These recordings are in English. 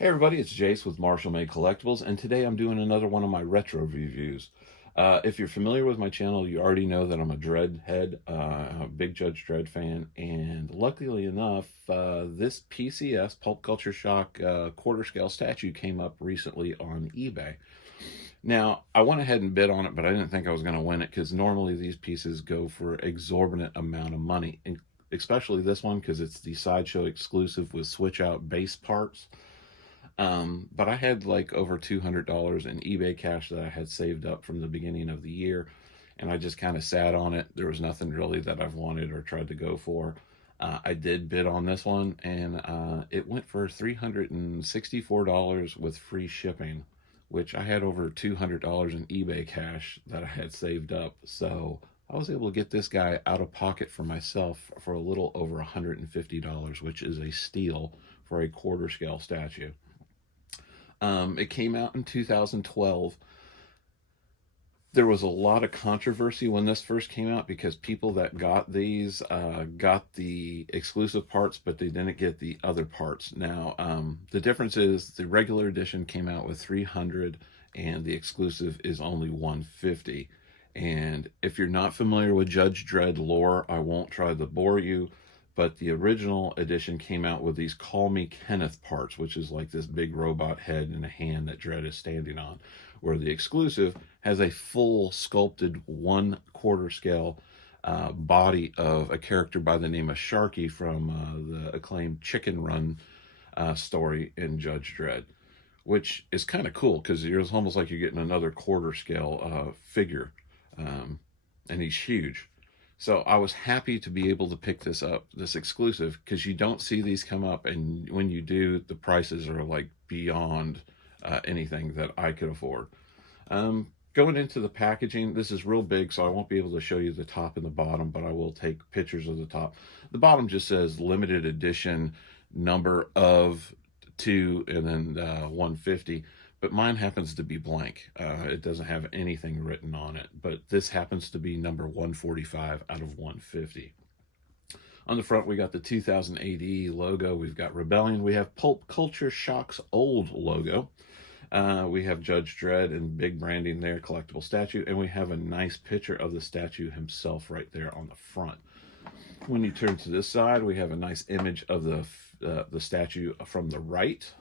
Hey everybody, it's Jase with Marshall Made Collectibles, and today I'm doing another one of my retro reviews. If you're familiar with my channel, you already know that I'm a Dredd head, I'm a big Judge Dredd fan, and luckily enough, this PCS, Pulp Culture Shock quarter scale statue came up recently on eBay. Now, I went ahead and bid on it, but I didn't think I was going to win it because normally these pieces go for exorbitant amount of money, and especially this one because it's the Sideshow exclusive with switch out base parts. But I had like over $200 in eBay cash that I had saved up from the beginning of the year, and I just kind of sat on it. There was nothing really that I've wanted or tried to go for. I did bid on this one, and it went for $364 with free shipping, which I had over $200 in eBay cash that I had saved up. So I was able to get this guy out of pocket for myself for a little over $150, which is a steal for a quarter scale statue. It came out in 2012. There was a lot of controversy when this first came out because people that got these got the exclusive parts, but they didn't get the other parts. Now, the difference is the regular edition came out with 300 and the exclusive is only 150. And if you're not familiar with Judge Dredd lore, I won't try to bore you, but the original edition came out with these Call Me Kenneth parts, which is like this big robot head and a hand that Dredd is standing on, where the exclusive has a full sculpted 1/4 scale body of a character by the name of Sharky from the acclaimed Chicken Run story in Judge Dredd, which is kind of cool because it's almost like you're getting another quarter scale figure, and he's huge. So I was happy to be able to pick this up, this exclusive, because you don't see these come up, and when you do, the prices are like beyond anything that I could afford. Going into the packaging, this is real big, so I won't be able to show you the top and the bottom, but I will take pictures of the top. The bottom just says limited edition, number of 2, and then 150. But mine happens to be blank. It doesn't have anything written on it, but this happens to be number 145 out of 150. On the front, we got the 2000 AD logo. We've got Rebellion. We have Pulp Culture Shock's old logo. We have Judge Dredd and big branding there, collectible statue, and we have a nice picture of the statue himself right there on the front. When you turn to this side, we have a nice image of the statue from the right.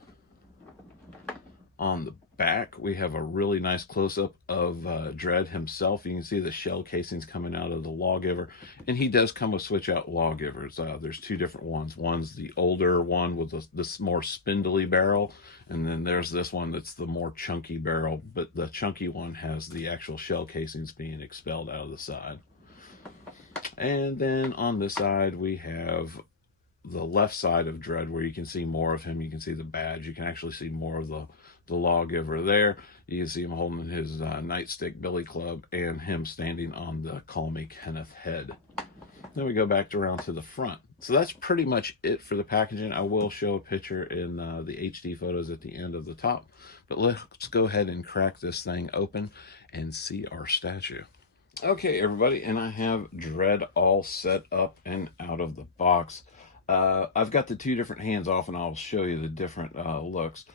On the back, we have a really nice close-up of Dredd himself. You can see the shell casings coming out of the lawgiver, and he does come with switch-out lawgivers. There's 2 different ones. One's the older one with this more spindly barrel, and then there's this one that's the more chunky barrel, but the chunky one has the actual shell casings being expelled out of the side. And then on this side, we have the left side of Dredd, where you can see more of him. You can see the badge. You can actually see more of the lawgiver there. You can see him holding his nightstick billy club and him standing on the Call Me Kenneth head. Then we go back around to the front. So that's pretty much it for the packaging. I will show a picture in the HD photos at the end of the top. But let's go ahead and crack this thing open and see our statue. Okay, everybody, and I have Dredd all set up and out of the box. I've got the 2 different hands off, and I'll show you the different looks.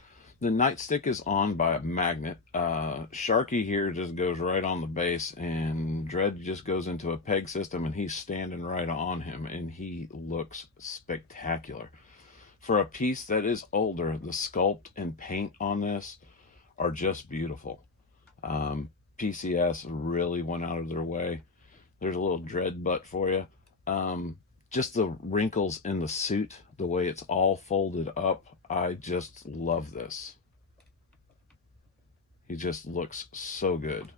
The nightstick is on by a magnet. Sharky here just goes right on the base, and Dredd just goes into a peg system, and he's standing right on him, and he looks spectacular. For a piece that is older, the sculpt and paint on this are just beautiful. PCS really went out of their way. There's a little Dredd butt for you. Just the wrinkles in the suit, the way it's all folded up, I just love this. He just looks so good.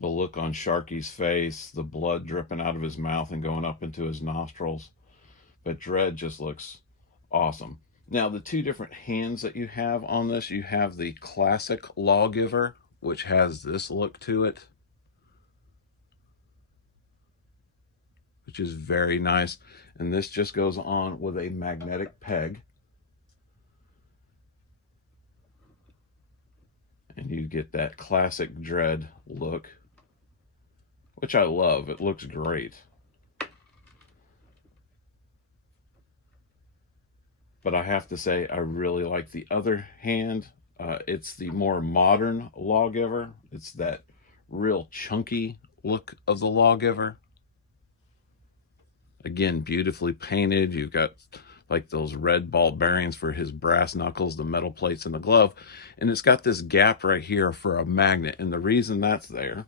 The look on Sharky's face, the blood dripping out of his mouth and going up into his nostrils. But Dredd just looks awesome. Now, the 2 different hands that you have on this, you have the classic lawgiver, which has this look to it, which is very nice. And this just goes on with a magnetic peg. And you get that classic Dredd look, which I love. It looks great. but I have to say I really like the other hand. It's the more modern lawgiver. It's that real chunky look of the lawgiver. Again, beautifully painted. You've got like those red ball bearings for his brass knuckles, the metal plates in the glove, and it's got this gap right here for a magnet. And the reason that's there,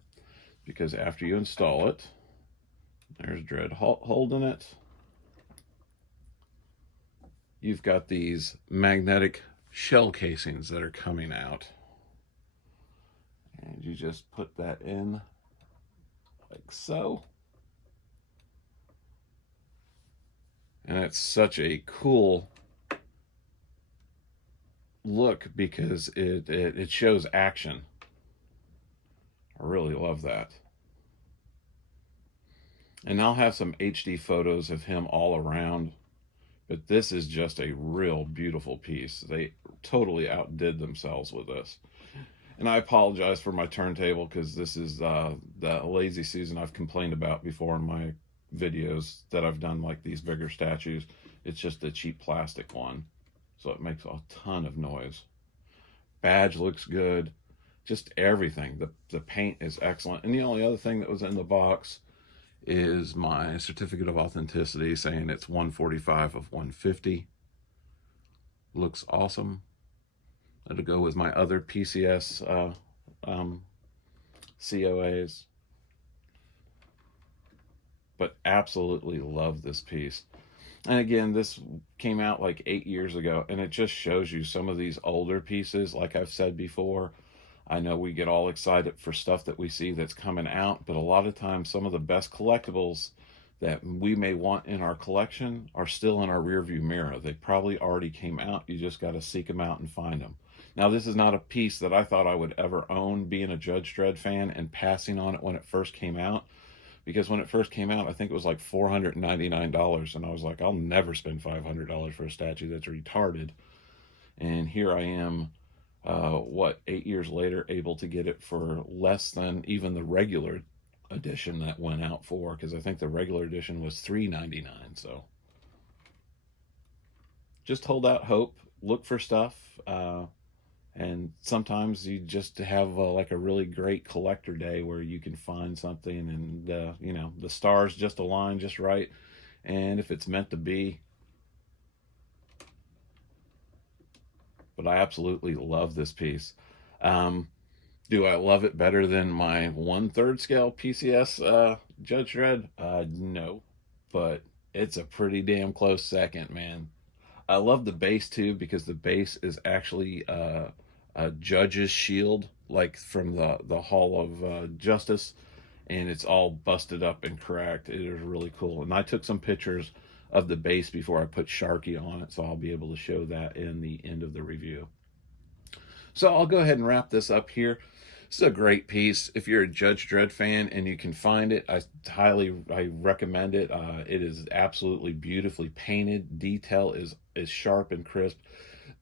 because after you install it, there's Dredd holding it, you've got these magnetic shell casings that are coming out, and you just put that in like so. And it's such a cool look because it shows action. I really love that. And I'll have some HD photos of him all around, but this is just a real beautiful piece. They totally outdid themselves with this. And I apologize for my turntable because this is the lazy Susan I've complained about before in my videos that I've done, like these bigger statues. It's just a cheap plastic one, so it makes a ton of noise. Badge looks good, just everything. The paint is excellent. And the only other thing that was in the box is my certificate of authenticity saying it's 145 of 150. Looks awesome. It'll go with my other PCS COAs. But absolutely love this piece. And again, this came out like 8 years ago, and it just shows you some of these older pieces. Like I've said before, I know we get all excited for stuff that we see that's coming out, but a lot of times some of the best collectibles that we may want in our collection are still in our rearview mirror. They probably already came out. You just got to seek them out and find them. Now, this is not a piece that I thought I would ever own, being a Judge Dredd fan and passing on it when it first came out. Because when it first came out, I think it was like $499, and I was like, I'll never spend $500 for a statue. That's retarded. And here I am, 8 years later, able to get it for less than even the regular edition that went out for, because I think the regular edition was $399. So just hold out hope, look for stuff, and sometimes you just have like a really great collector day where you can find something, and you know, the stars just align just right, and if it's meant to be. But I absolutely love this piece. Do I love it better than my 1/3 scale PCS Judge Dredd? No, but it's a pretty damn close second, man. I love the base too, because the base is actually a judge's shield, like from the Hall of Justice, and it's all busted up and cracked. It is really cool. And I took some pictures of the base before I put Sharky on it, so I'll be able to show that in the end of the review. So I'll go ahead and wrap this up here. This is a great piece. If you're a Judge Dredd fan and you can find it, I recommend it. It is absolutely beautifully painted. Detail is sharp and crisp.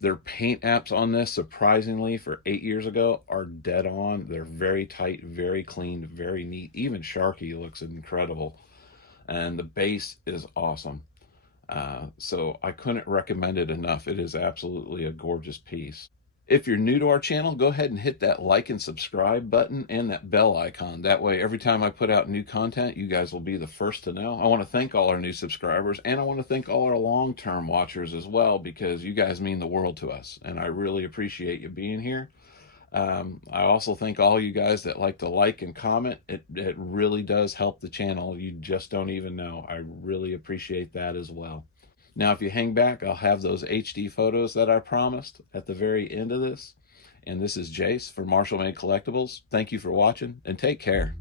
Their paint apps on this, surprisingly, for 8 years ago, are dead on. They're very tight, very clean, very neat. Even Sharky looks incredible. And the base is awesome. So I couldn't recommend it enough. It is absolutely a gorgeous piece. If you're new to our channel, go ahead and hit that like and subscribe button and that bell icon. That way, every time I put out new content, you guys will be the first to know. I want to thank all our new subscribers, and I want to thank all our long-term watchers as well, because you guys mean the world to us, and I really appreciate you being here. I also thank all you guys that like to like and comment. It really does help the channel. You just don't even know. I really appreciate that as well. Now, if you hang back, I'll have those HD photos that I promised at the very end of this. And this is Jase for Marshall Made Collectibles. Thank you for watching, and take care.